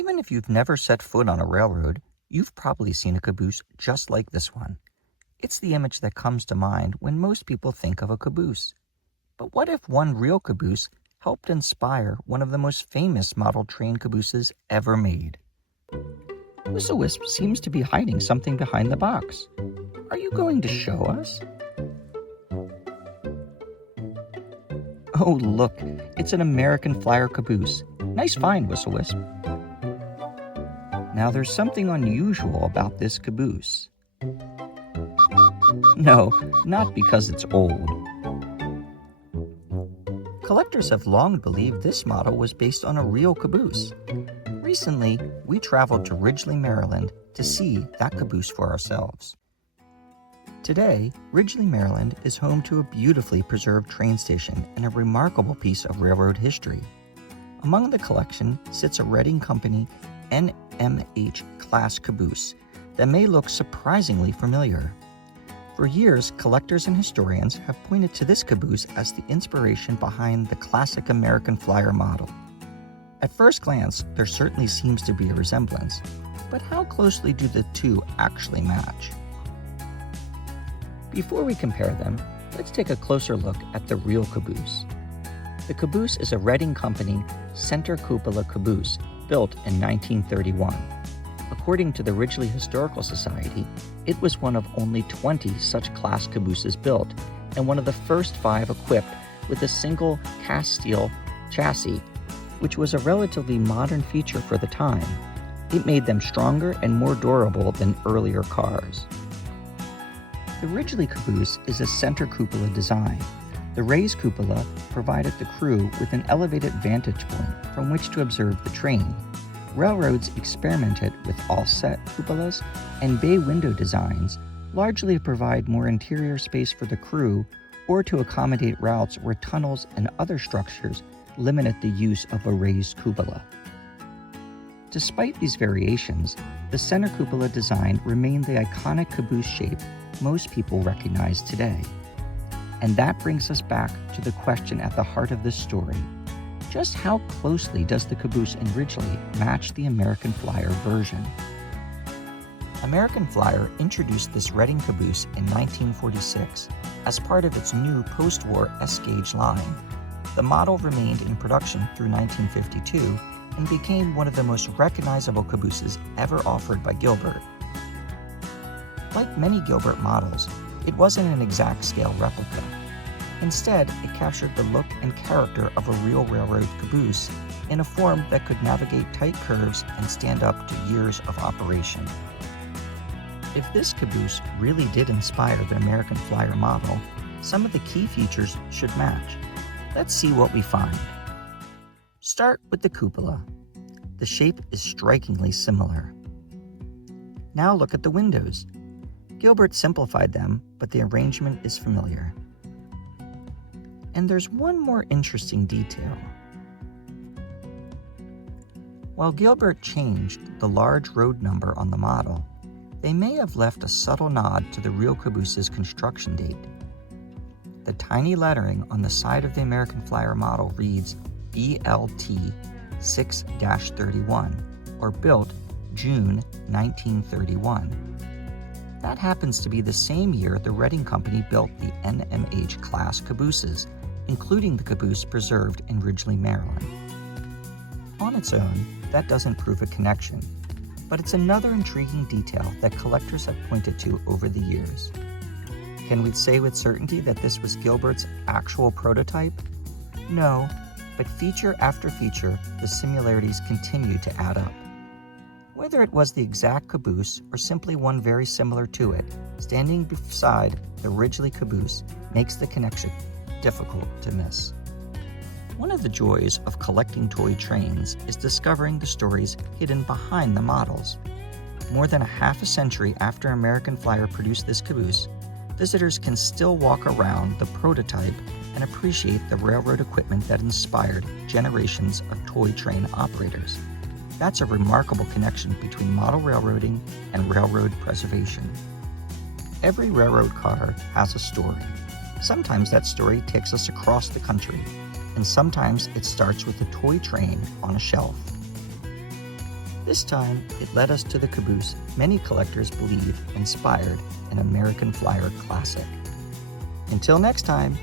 Even if you've never set foot on a railroad, you've probably seen a caboose just like this one. It's the image that comes to mind when most people think of a caboose. But what if one real caboose helped inspire one of the most famous model train cabooses ever made? Whistle Wisp seems to be hiding something behind the box. Are you going to show us? Oh, look, it's an American Flyer caboose. Nice find, Whistle Wisp. Now there's something unusual about this caboose. No, not because it's old. Collectors have long believed this model was based on a real caboose. Recently, we traveled to Ridgely, Maryland to see that caboose for ourselves. Today, Ridgely, Maryland is home to a beautifully preserved train station and a remarkable piece of railroad history. Among the collection sits a Reading Company NMh-class caboose that may look surprisingly familiar. For years, collectors and historians have pointed to this caboose as the inspiration behind the classic American Flyer model. At first glance, there certainly seems to be a resemblance, but how closely do the two actually match? Before we compare them, let's take a closer look at the real caboose. The caboose is a Reading Company center cupola caboose built in 1931. According to the Ridgely Historical Society, it was one of only 20 such class cabooses built and one of the first 5 equipped with a single cast steel chassis, which was a relatively modern feature for the time. It made them stronger and more durable than earlier cars. The Ridgely caboose is a center cupola design. The raised cupola provided the crew with an elevated vantage point from which to observe the train. Railroads experimented with all-set cupolas and bay window designs, largely to provide more interior space for the crew or to accommodate routes where tunnels and other structures limited the use of a raised cupola. Despite these variations, the center cupola design remained the iconic caboose shape most people recognize today. And that brings us back to the question at the heart of this story. Just how closely does the caboose in Ridgely match the American Flyer version? American Flyer introduced this Reading caboose in 1946 as part of its new post-war S-gauge line. The model remained in production through 1952 and became one of the most recognizable cabooses ever offered by Gilbert. Like many Gilbert models, it wasn't an exact scale replica. Instead, it captured the look and character of a real railroad caboose in a form that could navigate tight curves and stand up to years of operation. If this caboose really did inspire the American Flyer model, some of the key features should match. Let's see what we find. Start with the cupola. The shape is strikingly similar. Now look at the windows. Gilbert simplified them, but the arrangement is familiar. And there's one more interesting detail. While Gilbert changed the large road number on the model, they may have left a subtle nod to the real caboose's construction date. The tiny lettering on the side of the American Flyer model reads BLT 6-31, or built June 1931. That happens to be the same year the Reading Company built the NMh-class cabooses, including the caboose preserved in Ridgely, Maryland. On its own, that doesn't prove a connection, but it's another intriguing detail that collectors have pointed to over the years. Can we say with certainty that this was Gilbert's actual prototype? No, but feature after feature, the similarities continue to add up. Whether it was the exact caboose or simply one very similar to it, standing beside the Ridgely caboose makes the connection difficult to miss. One of the joys of collecting toy trains is discovering the stories hidden behind the models. More than a half a century after American Flyer produced this caboose, visitors can still walk around the prototype and appreciate the railroad equipment that inspired generations of toy train operators. That's a remarkable connection between model railroading and railroad preservation. Every railroad car has a story. Sometimes that story takes us across the country, and sometimes it starts with a toy train on a shelf. This time, it led us to the caboose many collectors believe inspired an American Flyer classic. Until next time,